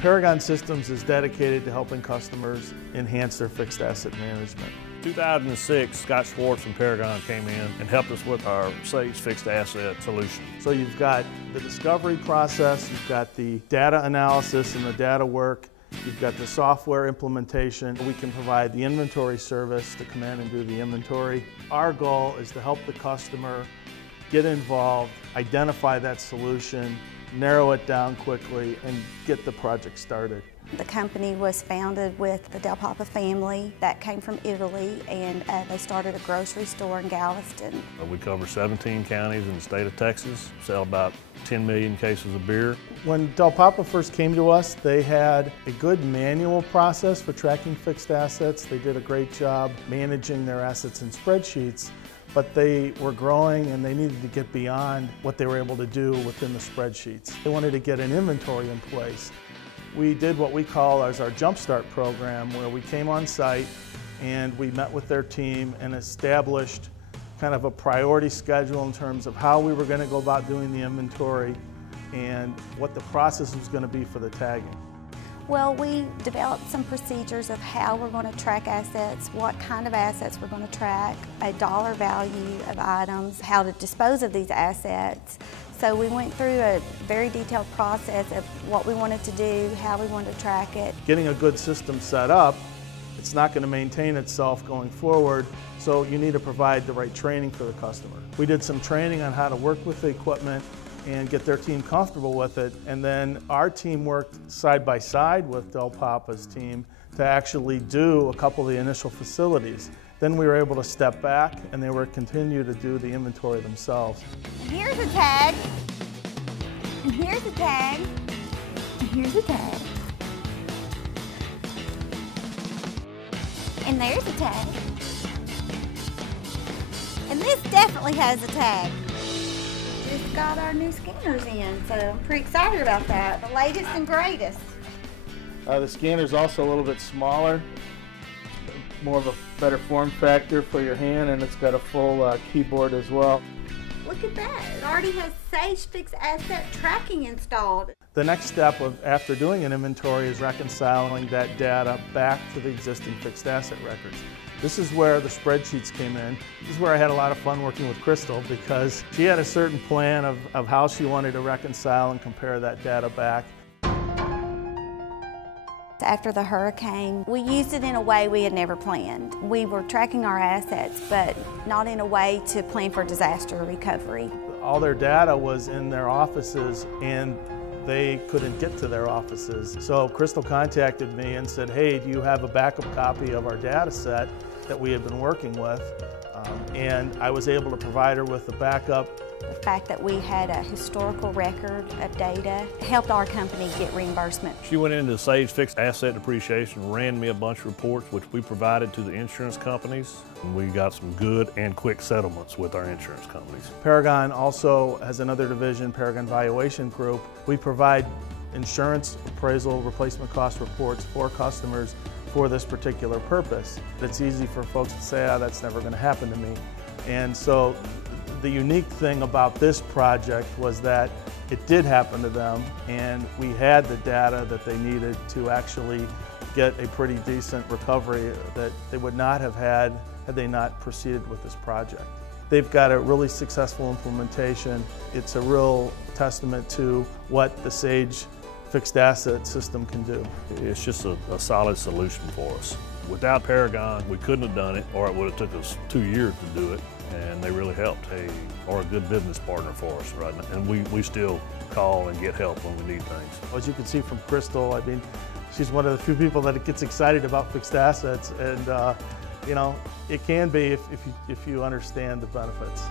Paragon Systems is dedicated to helping customers enhance their fixed asset management. 2006, Scott Schwartz from Paragon came in and helped us with our Sage fixed asset solution. So you've got the discovery process, you've got the data analysis and the data work, you've got the software implementation. We can provide the inventory service to come in and do the inventory. Our goal is to help the customer get involved, identify that solution, narrow it down quickly, and get the project started. The company was founded with the Del Papa family that came from Italy, and they started a grocery store in Galveston. We cover 17 counties in the state of Texas, sell about 10 million cases of beer. When Del Papa first came to us, they had a good manual process for tracking fixed assets. They did a great job managing their assets in spreadsheets, but they were growing and they needed to get beyond what they were able to do within the spreadsheets. They wanted to get an inventory in place. We did what we call as our Jumpstart program, where we came on site and we met with their team and established kind of a priority schedule in terms of how we were going to go about doing the inventory and what the process was going to be for the tagging. Well, we developed some procedures of how we're going to track assets, what kind of assets we're going to track, a dollar value of items, how to dispose of these assets. So we went through a very detailed process of what we wanted to do, how we wanted to track it. Getting a good system set up, it's not going to maintain itself going forward, so you need to provide the right training for the customer. We did some training on how to work with the equipment and get their team comfortable with it, and then our team worked side by side with Del Papa's team to actually do a couple of the initial facilities. Then we were able to step back and they were continue to do the inventory themselves. Here's a tag, and here's a tag, and here's a tag. And there's a tag. And this definitely has a tag. Just got our new scanners in, so I'm pretty excited about that. The latest and greatest. The scanner's also a little bit smaller, more of a better form factor for your hand, and it's got a full keyboard as well. Look at that, it already has Sage Fixed Asset Tracking installed. The next step after doing an inventory is reconciling that data back to the existing fixed asset records. This is where the spreadsheets came in. This is where I had a lot of fun working with Crystal, because she had a certain plan of how she wanted to reconcile and compare that data back. After the hurricane, we used it in a way we had never planned. We were tracking our assets, but not in a way to plan for disaster recovery. All their data was in their offices and they couldn't get to their offices. So Crystal contacted me and said, hey, do you have a backup copy of our data set that we had been working with? And I was able to provide her with the backup. The fact that we had a historical record of data helped our company get reimbursement. She went into Sage fixed asset depreciation, ran me a bunch of reports which we provided to the insurance companies, and we got some good and quick settlements with our insurance companies. Paragon also has another division, Paragon Valuation Group. We provide insurance appraisal replacement cost reports for customers for this particular purpose. It's easy for folks to say, oh, that's never going to happen to me. And so the unique thing about this project was that it did happen to them, and we had the data that they needed to actually get a pretty decent recovery that they would not have had they not proceeded with this project. They've got a really successful implementation. It's a real testament to what the Sage fixed asset system can do. It's just a solid solution for us. Without Paragon, we couldn't have done it, or it would have took us 2 years to do it, and they really helped. They are a good business partner for us right now, and we still call and get help when we need things. As you can see from Crystal, I mean, she's one of the few people that gets excited about fixed assets, and you know, it can be if you understand the benefits.